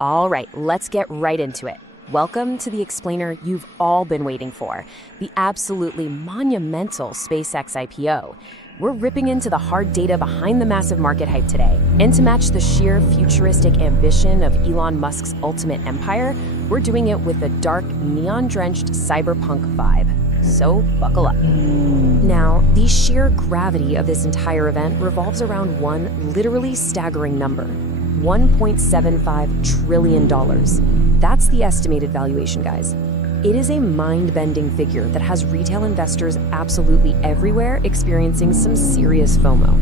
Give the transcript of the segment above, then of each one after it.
All right, let's get right into it. Welcome to the explainer you've all been waiting for, the absolutely monumental SpaceX IPO. We're ripping into the hard data behind the massive market hype today. And to match the sheer futuristic ambition of Elon Musk's ultimate empire, we're doing it with a dark, neon-drenched cyberpunk vibe. So buckle up. Now, the sheer gravity of this entire event revolves around one literally staggering number: $1.75 trillion. That's the estimated valuation, guys. It is a mind-bending figure that has retail investors absolutely everywhere experiencing some serious FOMO.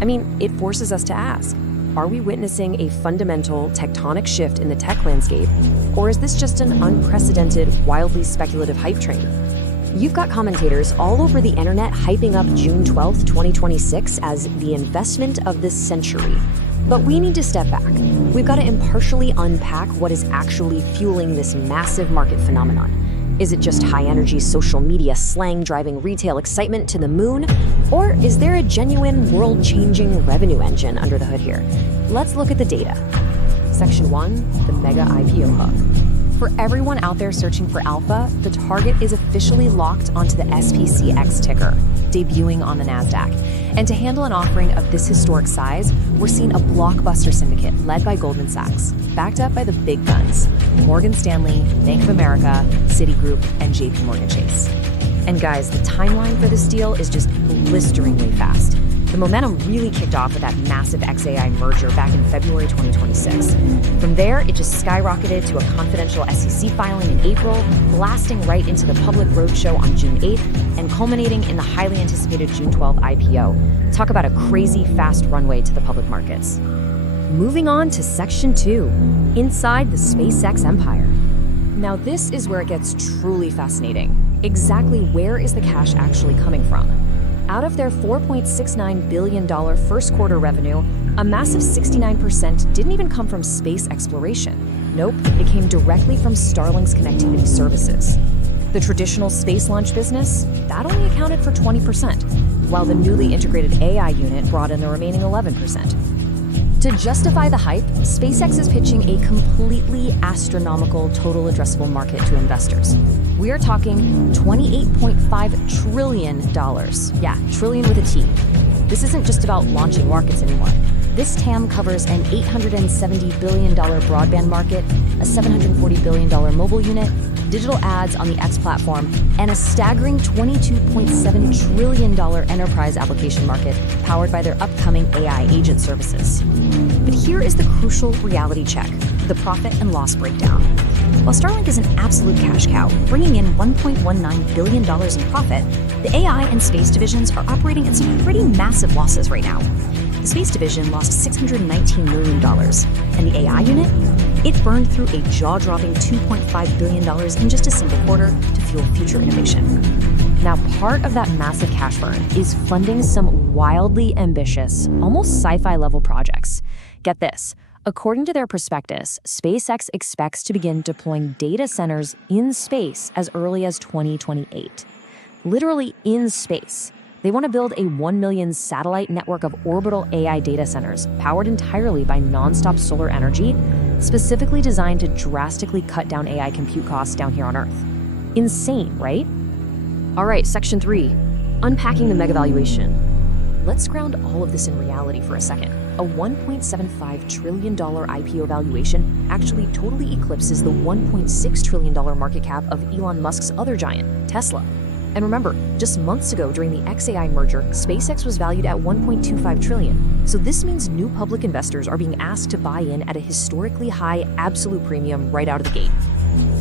I mean, it forces us to ask, are we witnessing a fundamental tectonic shift in the tech landscape, or is this just an unprecedented, wildly speculative hype train? You've got commentators all over the internet hyping up June 12th, 2026 as the investment of the century. But we need to step back. We've got to impartially unpack what is actually fueling this massive market phenomenon. Is it just high-energy social media slang driving retail excitement to the moon? Or is there a genuine world-changing revenue engine under the hood here? Let's look at the data. Section 1, the mega IPO hook. For everyone out there searching for alpha, the target is officially locked onto the SPCX ticker, debuting on the NASDAQ. And to handle an offering of this historic size, we're seeing a blockbuster syndicate led by Goldman Sachs, backed up by the big guns: Morgan Stanley, Bank of America, Citigroup, and JP Morgan Chase. And guys, the timeline for this deal is just blisteringly fast. The momentum really kicked off with that massive XAI merger back in February 2026. From there, it just skyrocketed to a confidential SEC filing in April, blasting right into the public roadshow on June 8th, and culminating in the highly anticipated June 12th IPO. Talk about a crazy fast runway to the public markets. Moving on to Section 2, inside the SpaceX empire. Now this is where it gets truly fascinating. Exactly where is the cash actually coming from? Out of their $4.69 billion first quarter revenue, a massive 69% didn't even come from space exploration. Nope, it came directly from Starlink's connectivity services. The traditional space launch business, that only accounted for 20%, while the newly integrated AI unit brought in the remaining 11%. To justify the hype, SpaceX is pitching a completely astronomical total addressable market to investors. We are talking $28.5 trillion. Yeah, trillion with a T. This isn't just about launching rockets anymore. This TAM covers an $870 billion broadband market, a $740 billion mobile unit, digital ads on the X platform, and a staggering $22.7 trillion enterprise application market powered by their upcoming AI agent services. But here is the crucial reality check, the profit and loss breakdown. While Starlink is an absolute cash cow, bringing in $1.19 billion in profit, the AI and space divisions are operating at some pretty massive losses right now. The space division lost $619 million, and the AI unit? It burned through a jaw-dropping $2.5 billion in just a single quarter to fuel future innovation. Now, part of that massive cash burn is funding some wildly ambitious, almost sci-fi level projects. Get this. According to their prospectus, SpaceX expects to begin deploying data centers in space as early as 2028. Literally in space. They want to build a 1 million satellite network of orbital AI data centers powered entirely by nonstop solar energy, specifically designed to drastically cut down AI compute costs down here on Earth. Insane, right? All right, Section 3, unpacking the mega valuation. Let's ground all of this in reality for a second. A $1.75 trillion IPO valuation actually totally eclipses the $1.6 trillion market cap of Elon Musk's other giant, Tesla. And remember, just months ago during the XAI merger, SpaceX was valued at $1.25 trillion. So this means new public investors are being asked to buy in at a historically high absolute premium right out of the gate.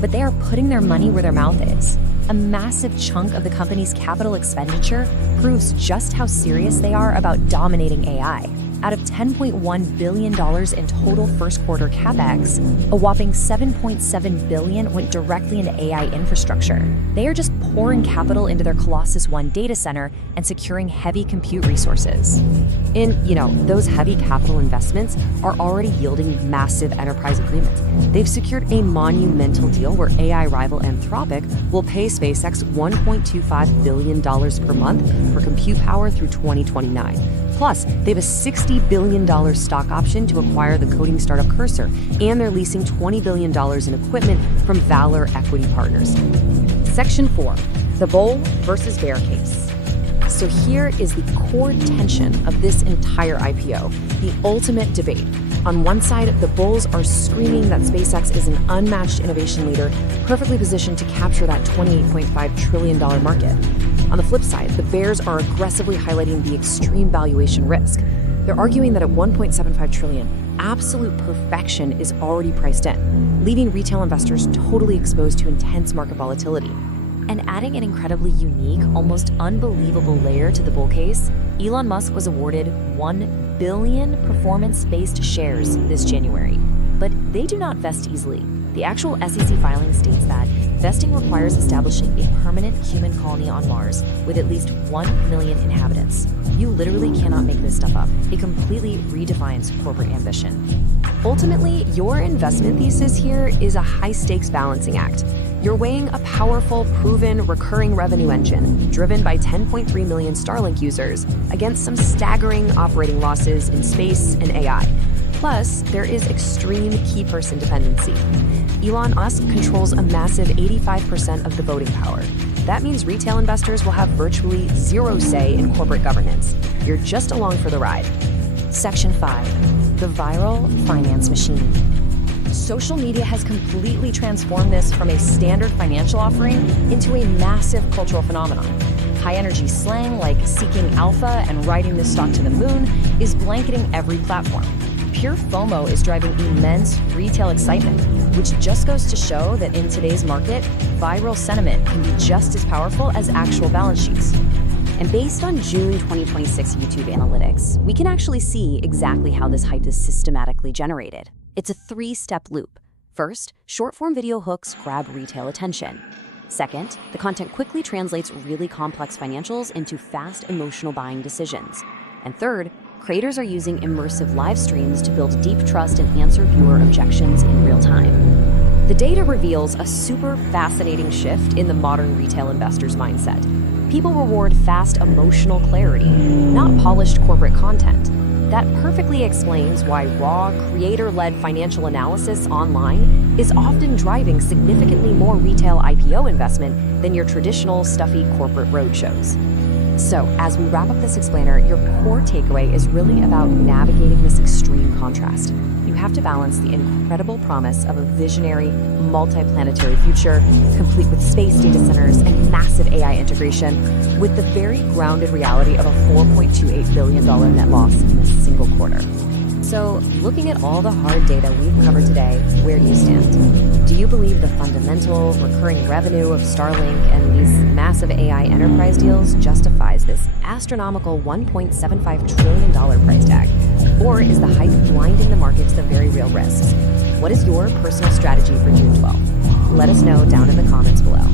But they are putting their money where their mouth is. A massive chunk of the company's capital expenditure proves just how serious they are about dominating AI. Out of $10.1 billion in total first quarter CapEx, a whopping $7.7 billion went directly into AI infrastructure. They are just pouring capital into their Colossus One data center and securing heavy compute resources. And, those heavy capital investments are already yielding massive enterprise agreements. They've secured a monumental deal where AI rival Anthropic will pay SpaceX $1.25 billion per month for compute power through 2029. Plus, they have a 60 $60 billion stock option to acquire the coding startup Cursor, and they're leasing $20 billion in equipment from Valor Equity Partners. Section 4, the bull versus bear case. So here is the core tension of this entire IPO, the ultimate debate. On one side, the bulls are screaming that SpaceX is an unmatched innovation leader, perfectly positioned to capture that $28.5 trillion market. On the flip side, the bears are aggressively highlighting the extreme valuation risk. They're arguing that at $1.75 trillion, absolute perfection is already priced in, leaving retail investors totally exposed to intense market volatility. And adding an incredibly unique, almost unbelievable layer to the bull case, Elon Musk was awarded 1 billion performance-based shares this January. But they do not vest easily. The actual SEC filing states that vesting requires establishing a permanent human colony on Mars with at least 1 million inhabitants. You literally cannot make this stuff up. It completely redefines corporate ambition. Ultimately, your investment thesis here is a high-stakes balancing act. You're weighing a powerful, proven, recurring revenue engine driven by 10.3 million Starlink users against some staggering operating losses in space and AI. Plus, there is extreme key person dependency. Elon Musk controls a massive 85% of the voting power. That means retail investors will have virtually zero say in corporate governance. You're just along for the ride. Section 5, the viral finance machine. Social media has completely transformed this from a standard financial offering into a massive cultural phenomenon. High-energy slang like seeking alpha and riding this stock to the moon is blanketing every platform. Pure FOMO is driving immense retail excitement, which just goes to show that in today's market, viral sentiment can be just as powerful as actual balance sheets. And based on June 2026 YouTube analytics, we can actually see exactly how this hype is systematically generated. It's a 3-step loop. First, short-form video hooks grab retail attention. Second, the content quickly translates really complex financials into fast, emotional buying decisions. And third, creators are using immersive live streams to build deep trust and answer viewer objections in real time. The data reveals a super fascinating shift in the modern retail investor's mindset. People reward fast emotional clarity, not polished corporate content. That perfectly explains why raw, creator-led financial analysis online is often driving significantly more retail IPO investment than your traditional stuffy corporate roadshows. So, as we wrap up this explainer, your core takeaway is really about navigating this extreme contrast. You have to balance the incredible promise of a visionary, multi-planetary future, complete with space data centers and massive AI integration, with the very grounded reality of a $4.28 billion net loss in a single quarter. So, looking at all the hard data we've covered today, where do you stand? Do you believe the fundamental, recurring revenue of Starlink and these massive AI enterprise deals justifies this astronomical $1.75 trillion price tag? Or is the hype blinding the market to the very real risks? What is your personal strategy for June 12th? Let us know down in the comments below.